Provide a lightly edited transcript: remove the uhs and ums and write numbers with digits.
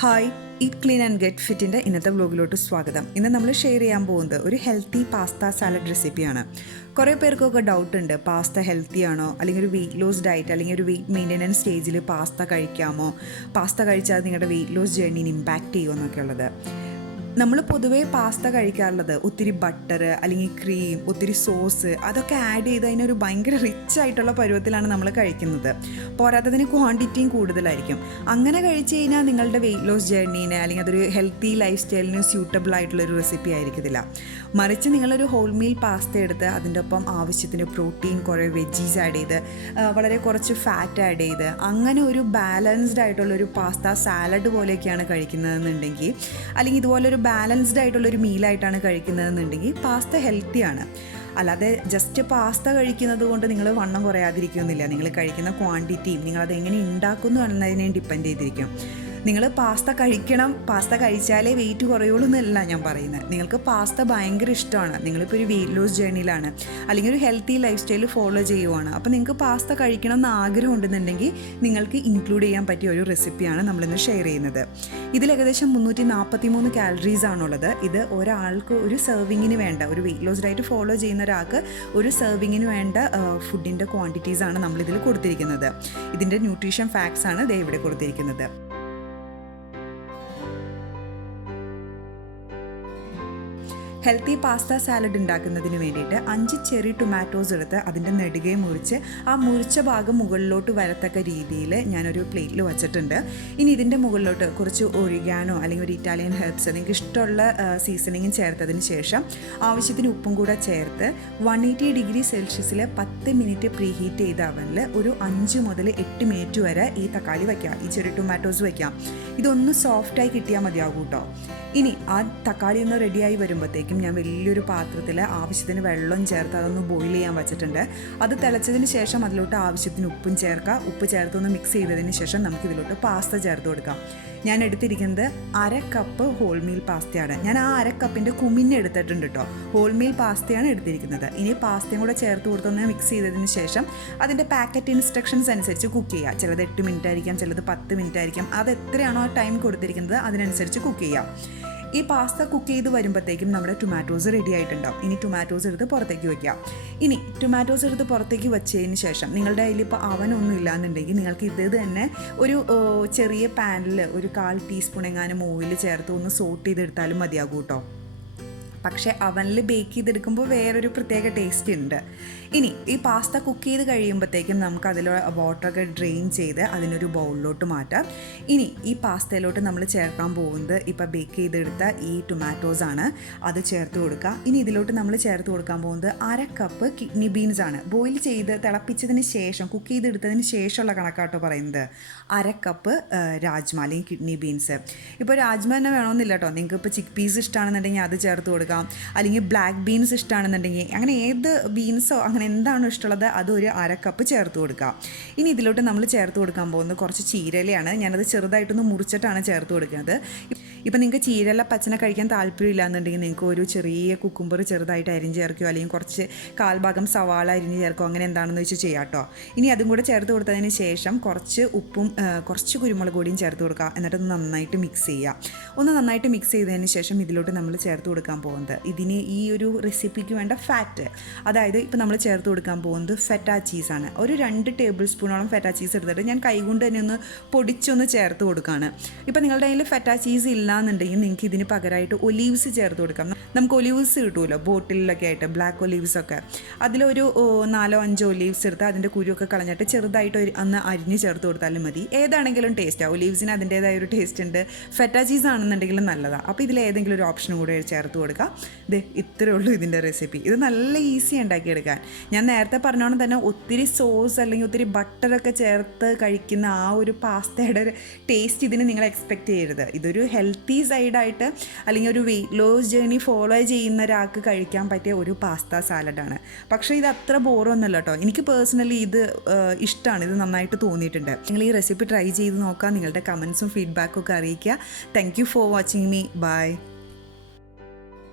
Hi, eat clean and get ഫിറ്റിൻ്റെ ഇന്നത്തെ വ്ലോഗിലോട്ട് സ്വാഗതം. ഇന്ന് നമ്മൾ ഷെയർ ചെയ്യാൻ പോകുന്നത് ഒരു ഹെൽത്തി പാസ്ത സാലഡ് റെസിപ്പിയാണ്. കുറേ പേർക്കൊക്കെ ഡൗട്ട് ഉണ്ട്, പാസ്ത ഹെൽത്തി ആണോ, അല്ലെങ്കിൽ ഒരു വെയിറ്റ് ലോസ് ഡയറ്റ് അല്ലെങ്കിൽ ഒരു വെയിറ്റ് മെയിൻ്റനൻസ് സ്റ്റേജിൽ പാസ്ത കഴിക്കാമോ, പാസ്ത കഴിച്ചാൽ നിങ്ങളുടെ വെയിറ്റ് ലോസ് ജേർണീനെ ഇമ്പാക്റ്റ് ചെയ്യുമോ എന്നൊക്കെ ഉള്ളത്. നമ്മൾ പൊതുവേ പാസ്ത കഴിക്കാറുള്ളത് ഒത്തിരി ബട്ടർ അല്ലെങ്കിൽ ക്രീം, ഒത്തിരി സോസ് അതൊക്കെ ആഡ് ചെയ്ത് അതിനൊരു ഭയങ്കര റിച്ച് ആയിട്ടുള്ള പരുവത്തിലാണ് നമ്മൾ കഴിക്കുന്നത്. പോരാത്തതിന് ക്വാണ്ടിറ്റിയും കൂടുതലായിരിക്കും. അങ്ങനെ കഴിച്ച് കഴിഞ്ഞാൽ നിങ്ങളുടെ വെയിറ്റ് ലോസ് ജേർണീന് അല്ലെങ്കിൽ അതൊരു ഹെൽത്തി ലൈഫ് സ്റ്റൈലിന് സ്യൂട്ടബിൾ ആയിട്ടുള്ളൊരു റെസിപ്പി ആയിരിക്കത്തില്ല. മറിച്ച് നിങ്ങളൊരു ഹോൾ മീൽ പാസ്ത എടുത്ത് അതിൻ്റെ ഒപ്പം ആവശ്യത്തിന് പ്രോട്ടീൻ, കുറേ വെജീസ് ആഡ് ചെയ്ത് വളരെ കുറച്ച് ഫാറ്റ് ആഡ് ചെയ്ത് അങ്ങനെ ഒരു ബാലൻസ്ഡ് ആയിട്ടുള്ളൊരു പാസ്ത സാലഡ് പോലെയൊക്കെയാണ് കഴിക്കുന്നതെന്നുണ്ടെങ്കിൽ, അല്ലെങ്കിൽ ഇതുപോലൊരു ബാലൻസ്ഡ് ആയിട്ടുള്ളൊരു മീലായിട്ടാണ് കഴിക്കുന്നതെന്നുണ്ടെങ്കിൽ പാസ്ത ഹെൽത്തിയാണ്. അല്ലാതെ ജസ്റ്റ് പാസ്ത കഴിക്കുന്നത് കൊണ്ട് നിങ്ങൾ വണ്ണം കുറയാതിരിക്കുന്നില്ല. നിങ്ങൾ കഴിക്കുന്ന ക്വാണ്ടിറ്റിയും നിങ്ങളത് എങ്ങനെ ഉണ്ടാക്കുന്നു എന്നതിനെ ഡിപ്പെൻഡ് ചെയ്തിരിക്കും. നിങ്ങൾ പാസ്ത കഴിക്കണം, പാസ്ത കഴിച്ചാലേ വെയിറ്റ് കുറയുള്ളൂ എന്നല്ല ഞാൻ പറയുന്നത്. നിങ്ങൾക്ക് പാസ്ത ഭയങ്കര ഇഷ്ടമാണ്, നിങ്ങളിപ്പോൾ ഒരു വെയിറ്റ് ലോസ് ജേർണിയിലാണ് അല്ലെങ്കിൽ ഒരു ഹെൽത്തി ലൈഫ് സ്റ്റൈൽ ഫോളോ ചെയ്യുവാണ്, അപ്പോൾ നിങ്ങൾക്ക് പാസ്ത കഴിക്കണം എന്ന് ആഗ്രഹം ഉണ്ടെന്നുണ്ടെങ്കിൽ നിങ്ങൾക്ക് ഇൻക്ലൂഡ് ചെയ്യാൻ പറ്റിയ ഒരു റെസിപ്പിയാണ് നമ്മളിന്ന് ഷെയർ ചെയ്യുന്നത്. ഇതിൽ ഏകദേശം 343 കാലറീസ് ആണുള്ളത്. ഇത് ഒരാൾക്ക് ഒരു സെർവിങ്ങിന് വേണ്ട, ഒരു വെയിറ്റ് ലോസ് ഡയറ്റ് ഫോളോ ചെയ്യുന്ന ഒരാൾക്ക് ഒരു സെർവിങ്ങിന് വേണ്ട ഫുഡിൻ്റെ ക്വാണ്ടിറ്റീസാണ് നമ്മളിതിൽ കൊടുത്തിരിക്കുന്നത്. ഇതിൻ്റെ ന്യൂട്രീഷൻ ഫാക്ട്സ് ആണ് ദേ ഇവിടെ കൊടുത്തിരിക്കുന്നത്. ഹെൽത്തി പാസ്ത സാലഡ് ഉണ്ടാക്കുന്നതിന് വേണ്ടിയിട്ട് 5 ചെറി ടൊമാറ്റോസ് എടുത്ത് അതിൻ്റെ നെടുകെ മുറിച്ച് ആ മുറിച്ച ഭാഗം മുകളിലോട്ട് വരത്തക്ക രീതിയിൽ ഞാനൊരു പ്ലേറ്റിൽ വച്ചിട്ടുണ്ട്. ഇനി ഇതിൻ്റെ മുകളിലോട്ട് കുറച്ച് ഒറിഗാനോ അല്ലെങ്കിൽ ഒരു ഇറ്റാലിയൻ ഹെർബ്സ് നിങ്ങൾക്ക് ഇഷ്ടമുള്ള സീസണിങ്ങും ചേർത്തതിന് ശേഷം ആവശ്യത്തിന് ഉപ്പും കൂടെ ചേർത്ത് 180 ഡിഗ്രി സെൽഷ്യസിൽ 10 മിനിറ്റ് പ്രീ ഹീറ്റ് ചെയ്ത അവനിൽ ഒരു 5 മുതൽ 8 മിനിറ്റ് വരെ ഈ തക്കാളി വയ്ക്കാം, ഈ ചെറി ടൊമാറ്റോസ് വയ്ക്കാം. ഇതൊന്ന് സോഫ്റ്റായി കിട്ടിയാൽ മതിയാകും കേട്ടോ. ഇനി ആ തക്കാളി ഒന്ന് റെഡിയായി വരുമ്പോഴത്തേക്കും ഞാൻ വലിയൊരു പാത്രത്തിൽ ആവശ്യത്തിന് വെള്ളം ചേർത്ത് അതൊന്ന് ബോയിൽ ചെയ്യാൻ വെച്ചിട്ടുണ്ട്. അത് തിളച്ചതിന് ശേഷം അതിലോട്ട് ആവശ്യത്തിന് ഉപ്പും ചേർക്കുക. ഉപ്പ് ചേർത്തൊന്ന് മിക്സ് ചെയ്തതിന് ശേഷം നമുക്കിതിലോട്ട് പാസ്ത ചേർത്ത് കൊടുക്കാം. ഞാൻ എടുത്തിരിക്കുന്നത് 1/2 കപ്പ് ഹോൾ മീൽ പാസ്തയാണ്. ഞാൻ ആ 1/2 കപ്പിൻ്റെ എടുത്തിട്ടുണ്ട് കേട്ടോ. ഹോൾ മീൽ പാസ്തയാണ് എടുത്തിരിക്കുന്നത്. ഇനി പാസ്തയും കൂടെ ചേർത്ത് കൊടുത്തൊന്ന് മിക്സ് ചെയ്തതിന് ശേഷം അതിൻ്റെ പാക്കറ്റ് ഇൻസ്ട്രക്ഷൻസ് അനുസരിച്ച് കുക്ക് ചെയ്യുക. ചിലത് 8 മിനിറ്റ് ആയിരിക്കാം, ചിലത് 10 മിനിറ്റ് ആയിരിക്കാം. അത് എത്രയാണോ ടൈം കൊടുത്തിരിക്കുന്നത് അതിനനുസരിച്ച് കുക്ക് ചെയ്യാം. ഈ പാസ്ത കുക്ക് ചെയ്ത് വരുമ്പോഴത്തേക്കും നമ്മുടെ ടൊമാറ്റോസ് റെഡി ആയിട്ടുണ്ടാവും. ഇനി ടൊമാറ്റോസ് എടുത്ത് പുറത്തേക്ക് വയ്ക്കാം. ഇനി ടൊമാറ്റോസ് എടുത്ത് പുറത്തേക്ക് വെച്ചതിന് ശേഷം നിങ്ങളുടെ കയ്യിൽ ഇപ്പോൾ അവനൊന്നും ഇല്ലാന്നുണ്ടെങ്കിൽ നിങ്ങൾക്ക് ഇത് തന്നെ ഒരു ചെറിയ പാനിൽ ഒരു 1/4 ടീസ്പൂൺ എങ്ങാനും ഓയിൽ ചേർത്ത് ഒന്ന് സോട്ട് ചെയ്തെടുത്താലും മതിയാകും കേട്ടോ. പക്ഷേ അവനിൽ ബേക്ക് ചെയ്തെടുക്കുമ്പോൾ വേറൊരു പ്രത്യേക ടേസ്റ്റ് ഉണ്ട്. ഇനി ഈ പാസ്ത കുക്ക് ചെയ്ത് കഴിയുമ്പോഴത്തേക്കും നമുക്ക് അതിൽ വാട്ടറൊക്കെ ഡ്രെയിൻ ചെയ്ത് അതിനൊരു ബൗളിലോട്ട് മാറ്റാം. ഇനി ഈ പാസ്തയിലോട്ട് നമ്മൾ ചേർക്കാൻ പോകുന്നത് ഇപ്പോൾ ബേക്ക് ചെയ്തെടുത്ത ഈ ടൊമാറ്റോസാണ്. അത് ചേർത്ത് കൊടുക്കുക. ഇനി ഇതിലോട്ട് നമ്മൾ ചേർത്ത് കൊടുക്കാൻ പോകുന്നത് 1/2 കപ്പ് കിഡ്നി ബീൻസ് ആണ്. ബോയിൽ ചെയ്ത് തിളപ്പിച്ചതിന് ശേഷം കുക്ക് ചെയ്തെടുത്തതിന് ശേഷമുള്ള കണക്കാട്ടോ പറയുന്നത്. 1/2 കപ്പ് രാജ്മ അല്ലെങ്കിൽ കിഡ്നി ബീൻസ്. ഇപ്പോൾ രാജ്മ തന്നെ വേണമെന്നില്ല കേട്ടോ. നിങ്ങൾക്ക് ഇപ്പോൾ ചിക്ക് പീസ് ഇഷ്ടമാണെന്നുണ്ടെങ്കിൽ അത് ചേർത്ത് കൊടുക്കാം, അല്ലെങ്കിൽ ബ്ലാക്ക് ബീൻസ് ഇഷ്ടമാണെന്നുണ്ടെങ്കിൽ അങ്ങനെ ഏത് ബീൻസോ അങ്ങനെ എന്താണോ ഇഷ്ടമുള്ളത് അത് ഒരു 1/2 കപ്പ് ചേർത്ത് കൊടുക്കുക. ഇനി ഇതിലോട്ട് നമ്മൾ ചേർത്ത് കൊടുക്കാൻ പോകുന്നത് കുറച്ച് ചീരലയാണ്. ഞാനത് ചെറുതായിട്ടൊന്ന് മുറിച്ചിട്ടാണ് ചേർത്ത് കൊടുക്കുന്നത്. ഇപ്പം നിങ്ങൾക്ക് ചീരല പച്ചനെ കഴിക്കാൻ താല്പര്യമില്ല എന്നുണ്ടെങ്കിൽ നിങ്ങൾക്ക് ഒരു ചെറിയ കുക്കുംബർ ചെറുതായിട്ട് അരിഞ്ഞ് ചേർക്കുകയോ അല്ലെങ്കിൽ കുറച്ച് 1/4 ഭാഗം സവാള അരിഞ്ഞ് ചേർക്കുകയോ അങ്ങനെ എന്താണെന്ന് വെച്ച് ചെയ്യാം കേട്ടോ. ഇനി അതും കൂടെ ചേർത്ത് കൊടുത്തതിന് ശേഷം കുറച്ച് ഉപ്പും കുറച്ച് കുരുമുളക് പൊടിയും ചേർത്ത് കൊടുക്കുക. എന്നിട്ടൊന്ന് നന്നായിട്ട് മിക്സ് ചെയ്യുക. ഒന്ന് നന്നായിട്ട് മിക്സ് ചെയ്തതിന് ശേഷം ഇതിലോട്ട് നമ്മൾ ചേർത്ത് കൊടുക്കാൻ പോകുന്നത് ഇതിന് ഈ ഒരു റെസിപ്പിക്ക് വേണ്ട ഫാറ്റ്, അതായത് ഇപ്പോൾ നമ്മൾ ചേർത്ത് കൊടുക്കാൻ പോകുന്നത് ഫെറ്റ ചീസാണ്. ഒരു 2 ടേബിൾ സ്പൂണോളം ഫെറ്റ ചീസ് എടുത്തിട്ട് ഞാൻ കൈകൊണ്ട് തന്നെ ഒന്ന് പൊടിച്ചൊന്ന് ചേർത്ത് കൊടുക്കുകയാണ്. ഇപ്പോൾ നിങ്ങളുടെ കയ്യിൽ ഫെറ്റ ചീസ് ഇല്ലാന്നുണ്ടെങ്കിൽ നിങ്ങൾക്ക് ഇതിന് പകരമായിട്ട് ഒലീവ്സ് ചേർത്ത് കൊടുക്കാം. നമുക്ക് ഒലീവ്സ് കിട്ടുമല്ലോ ബോട്ടിലൊക്കെ ആയിട്ട്, ബ്ലാക്ക് ഒലീവ്സ് ഒക്കെ. അതിലൊരു 4-5 ഒലീവ്സ് എടുത്ത് അതിൻ്റെ കുരുവൊക്കെ കളഞ്ഞിട്ട് ചെറുതായിട്ട് ഒന്ന് അരിഞ്ഞ് ചേർത്ത് കൊടുത്താലും മതി. ഏതാണെങ്കിലും ടേസ്റ്റാണ്. ഒലീവ്സിന് അതിൻ്റേതായ ഒരു ടേസ്റ്റ് ഉണ്ട്. ഫെറ്റ ചീസ് ആണെന്നുണ്ടെങ്കിലും നല്ലതാണ്. അപ്പോൾ ഇതിൽ ഏതെങ്കിലും ഒരു ഓപ്ഷനും കൂടെ ചേർത്ത് കൊടുക്കുക. ഇത്രയേ ഉള്ളൂ ഇതിൻ്റെ റെസിപ്പി. ഇത് നല്ല ഈസി ഉണ്ടാക്കിയെടുക്കാൻ. ഞാൻ നേരത്തെ പറഞ്ഞോണം തന്നെ ഒത്തിരി സോസ് അല്ലെങ്കിൽ ഒത്തിരി ബട്ടറൊക്കെ ചേർത്ത് കഴിക്കുന്ന ആ ഒരു പാസ്തയുടെ ടേസ്റ്റ് ഇതിന് നിങ്ങൾ എക്സ്പെക്റ്റ് ചെയ്യരുത്. ഇതൊരു ഹെൽത്തി സൈഡായിട്ട് അല്ലെങ്കിൽ ഒരു വെയിറ്റ് ലോസ് ജേർണി ഫോളോ ചെയ്യുന്ന ഒരാൾക്ക് കഴിക്കാൻ പറ്റിയ ഒരു പാസ്ത സാലഡാണ്. പക്ഷേ ഇത് അത്ര ബോറൊന്നുമല്ല കേട്ടോ. എനിക്ക് പേഴ്സണലി ഇത് ഇഷ്ടമാണ്. ഇത് നന്നായിട്ട് തോന്നിയിട്ടുണ്ട്. നിങ്ങൾ ഈ റെസിപ്പി ട്രൈ ചെയ്ത് നോക്കാം. നിങ്ങളുടെ കമൻസും ഫീഡ്ബാക്കും ഒക്കെ അറിയിക്കുക. Thank you for watching me. By.